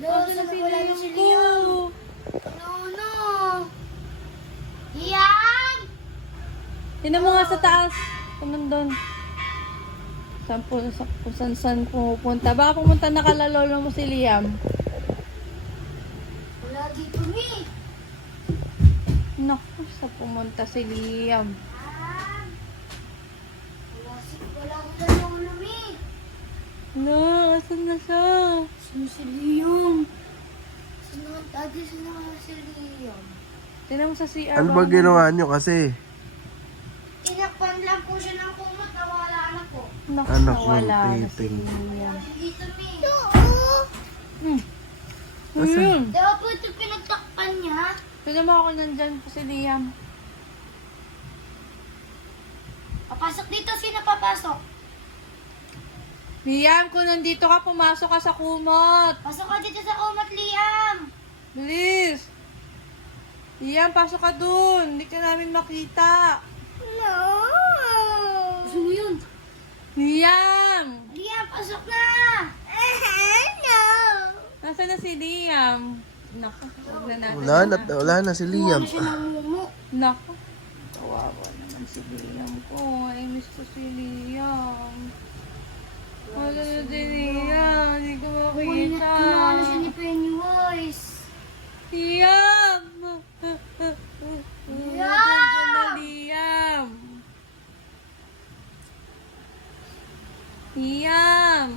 Nasaan na wala na si Liam? No. Liam! Tingnan mo nga sa taas. Kung nandun. Kung saan pupunta. Baka pumunta nakalalolo mo si Liam. Wala dito ni. Naku, sa pumunta si Liam. Wala ko na lolo ni. No, asan na siya? Sino si Liam? Sino si Liam? Tingnan mo sa CR. Ano ba ginawa nyo kasi? Tinakpan lang po siya ng kumot. Nawala na po. Naku, Anak ng nawala na si titing. Liam. Dito ni. Ayun. Daw po ito pinagtakpan niya. Tingnan mo ako nandyan po si Liam. Papasok dito. Sino papasok? Liam, kung nandito ka, pumasok ka sa kumot. Pasok ka dito sa kumot, Liam. Bilis. Liam, pasok ka dun. Hindi ka namin makita. No. Sino yun? Liam! Liam, pasok na. No. Nasaan na si Liam? Naku, huwag na natin. Wala na si Liam. Wala siya ng mumu. Naku, kawawa naman si Liam ko. I miss ko si Liam. Wala na si Liam. Hindi ko makita. Kinuha siya ni Pennywise. Liam! Nasaan na Liam? Liam!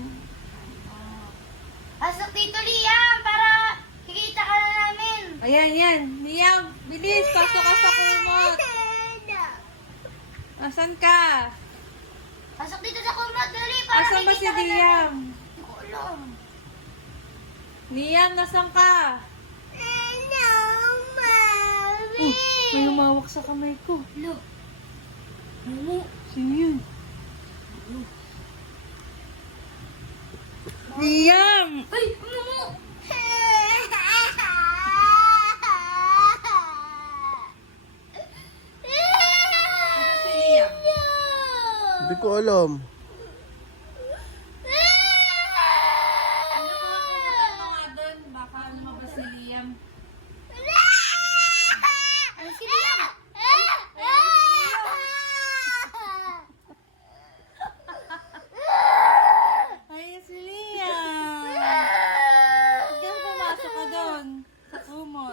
Pasok dito, Liam, para kikita ka na namin. Ayan. Liam, bilis. Pasok ka sa kumot. Asan ka? Pasok dito sa kumot, dali, para Asan ba si kikita ka namin. Liam? Hindi ko alam. Liam, nasan ka? May umawak sa kamay ko. Lo. Mumu. Sino yun? Liam! Ay, mumu. Si Liam. Hindi ko alam.